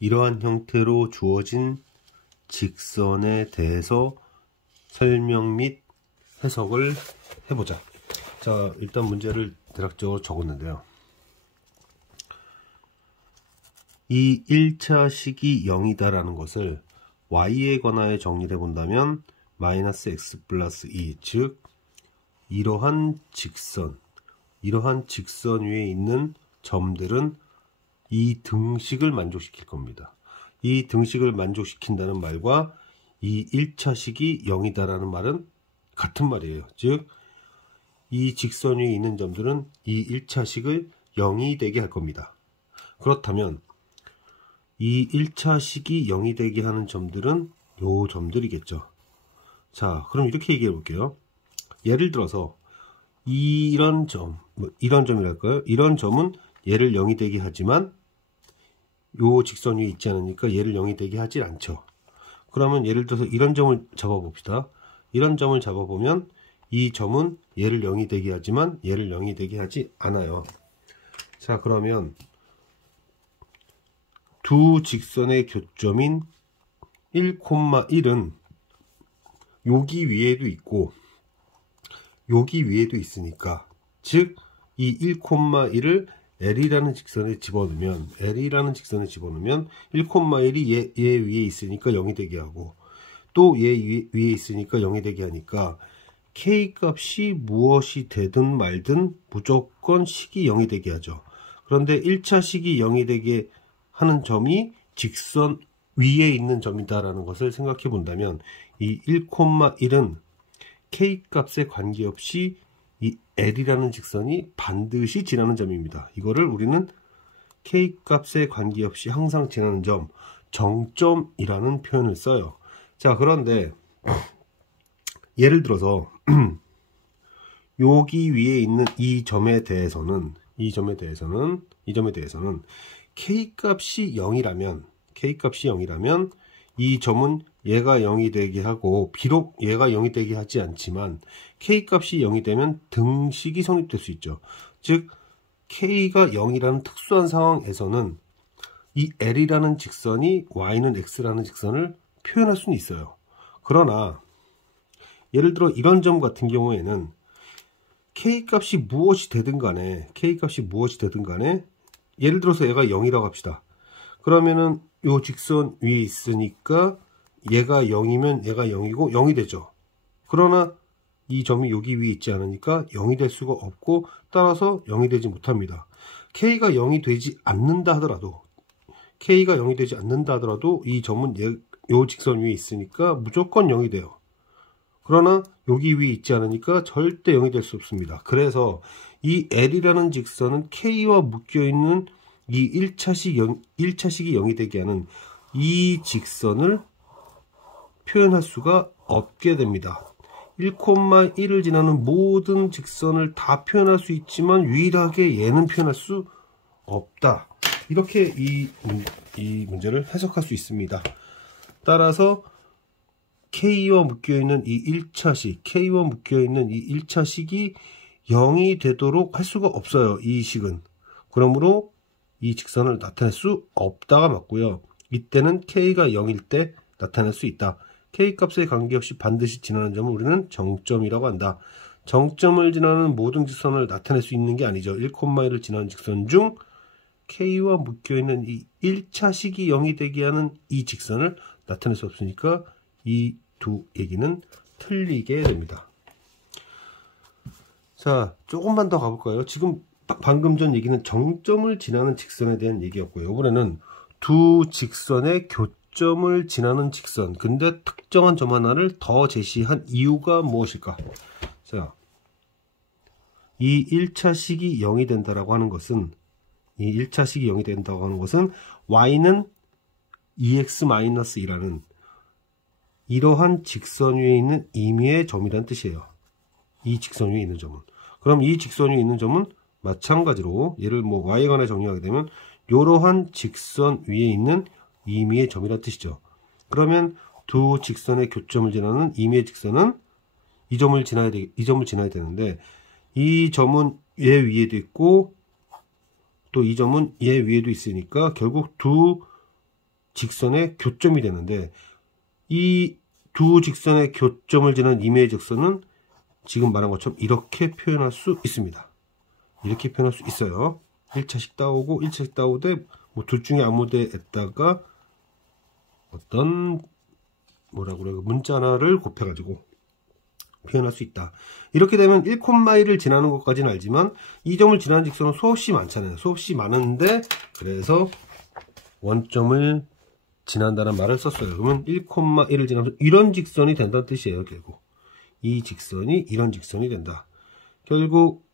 이러한 형태로 주어진 직선에 대해서 설명 및 해석을 해보자. 자, 일단 문제를 대략적으로 적었는데요. 이 1차식이 0이다 라는 것을 y에 관하여 정리를 해본다면 마이너스 x 플러스 2, 즉 이러한 직선 위에 있는 점들은 이 등식을 만족시킬 겁니다. 이 등식을 만족시킨다는 말과 이 1차식이 0이다 라는 말은 같은 말이에요. 즉 이 직선 위에 있는 점들은 이 1차식을 0이 되게 할 겁니다. 그렇다면 이 1차식이 0이 되게 하는 점들은 요 점들이겠죠. 자, 그럼 이렇게 얘기해 볼게요. 예를 들어서 이런 점이랄까요? 이런 점은 얘를 0이 되게 하지만 요 직선 위에 있지 않으니까 얘를 0이 되게 하지 않죠. 그러면 예를 들어서 이런 점을 잡아봅시다. 이런 점을 잡아보면 이 점은 얘를 0이 되게 하지만 얘를 0이 되게 하지 않아요. 자, 그러면 두 직선의 교점인 1,1은 여기 위에도 있고 여기 위에도 있으니까, 즉 이 1,1을 L이라는 직선에 집어넣으면 1,1이 얘 위에 있으니까 0이 되게 하고 또 얘 위에 있으니까 0이 되게 하니까 K 값이 무엇이 되든 말든 무조건 식이 0이 되게 하죠. 그런데 1차식이 0이 되게 하는 점이 직선 위에 있는 점이다 라는 것을 생각해 본다면 이 1,1은 K 값에 관계없이 이 L이라는 직선이 반드시 지나는 점입니다. 이거를 우리는 K 값에 관계없이 항상 지나는 점, 정점이라는 표현을 써요. 자, 그런데 예를 들어서 여기 위에 있는 이 점에 대해서는 K 값이 0이라면 이 점은 얘가 0이 되게 하고, 비록 얘가 0이 되게 하지 않지만 K 값이 0이 되면 등식이 성립될 수 있죠. 즉 K가 0이라는 특수한 상황에서는 이 L이라는 직선이 Y는 X라는 직선을 표현할 수는 있어요. 그러나 예를 들어 이런 점 같은 경우에는 K 값이 무엇이 되든 간에 예를 들어서 얘가 0이라고 합시다. 그러면은 요 직선 위에 있으니까 얘가 0이면 얘가 0이고 0이 되죠. 그러나 이 점이 여기 위에 있지 않으니까 0이 될 수가 없고, 따라서 0이 되지 못합니다. K가 0이 되지 않는다 하더라도 이 점은 요 직선 위에 있으니까 무조건 0이 돼요. 그러나 여기 위에 있지 않으니까 절대 0이 될 수 없습니다. 그래서 이 L이라는 직선은 K와 묶여있는 이 1차식이 0이 되게 하는 이 직선을 표현할 수가 없게 됩니다. 1,1을 지나는 모든 직선을 다 표현할 수 있지만 유일하게 얘는 표현할 수 없다. 이렇게 이 문제를 해석할 수 있습니다. 따라서 K와 묶여있는 이 1차식이 0이 되도록 할 수가 없어요. 이 식은. 그러므로 이 직선을 나타낼 수 없다가 맞고요. 이때는 K가 0일 때 나타낼 수 있다. K 값에 관계없이 반드시 지나는 점을 우리는 정점이라고 한다. 정점을 지나는 모든 직선을 나타낼 수 있는 게 아니죠. 1,1을 지나는 직선 중 K와 묶여있는 이 1차식이 0이 되게 하는 이 직선을 나타낼 수 없으니까 이 두 얘기는 틀리게 됩니다. 자, 조금만 더 가볼까요? 지금 방금 전 얘기는 정점을 지나는 직선에 대한 얘기였고요. 이번에는 두 직선의 교점을 지나는 직선, 근데 특정한 점 하나를 더 제시한 이유가 무엇일까? 자, 이 1차식이 0이 된다고 하는 것은 y는 2x-2라는 이러한 직선 위에 있는 임의의 점이라는 뜻이에요. 이 직선 위에 있는 점은. 그럼 이 직선 위에 있는 점은 마찬가지로 얘를 y에 관해 정리하게 되면 이러한 직선 위에 있는 임의의 점이라는 뜻이죠. 그러면 두 직선의 교점을 지나는 임의의 직선은 이 점을 지나야 되는데, 이 점은 얘 위에도 있고 또 이 점은 얘 위에도 있으니까 결국 두 직선의 교점이 되는데, 이 두 직선의 교점을 지나는 임의의 직선은 지금 말한 것처럼 이렇게 표현할 수 있습니다. 이렇게 표현할 수 있어요. 1차식 따오고 1차식 따오되 뭐 둘 중에 아무 데에다가 어떤 뭐라고 그래요? 문자 하나를 곱해가지고 표현할 수 있다. 이렇게 되면 1,1을 지나는 것까지는 알지만 이 점을 지나는 직선은 수없이 많잖아요. 수없이 많은데 그래서 원점을 지난다는 말을 썼어요. 그러면 1,1을 지나면서 이런 직선이 된다는 뜻이에요. 결국 이 직선이 이런 직선이 된다. 결국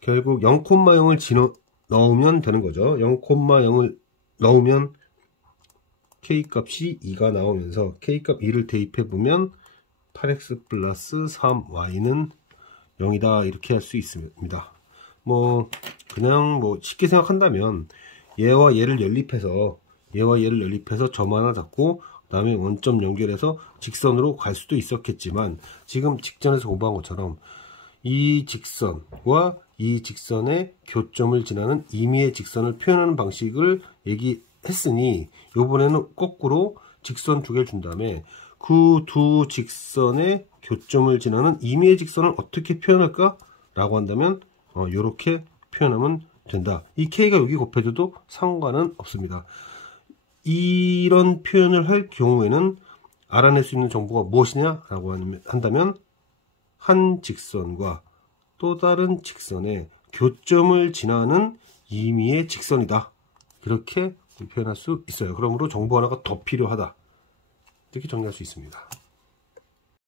0,0을 넣으면 되는 거죠. 0,0을 넣으면 K값이 2가 나오면서 K값 2를 대입해 보면 8x 플러스 3y는 0이다. 이렇게 할 수 있습니다. 뭐 그냥 뭐 쉽게 생각한다면 얘와 얘를 연립해서 점 하나 잡고 그 다음에 원점 연결해서 직선으로 갈 수도 있었겠지만 지금 직전에서 공부한 것처럼 이 직선과 이 직선의 교점을 지나는 임의의 직선을 표현하는 방식을 얘기했으니 이번에는 거꾸로 직선 두 개를 준 다음에 그 두 직선의 교점을 지나는 임의의 직선을 어떻게 표현할까? 라고 한다면 이렇게 표현하면 된다. 이 K가 여기 곱해져도 상관은 없습니다. 이런 표현을 할 경우에는 알아낼 수 있는 정보가 무엇이냐? 라고 한다면 한 직선과 또 다른 직선의 교점을 지나는 임의의 직선이다. 이렇게 표현할 수 있어요. 그러므로 정보 하나가 더 필요하다. 이렇게 정리할 수 있습니다.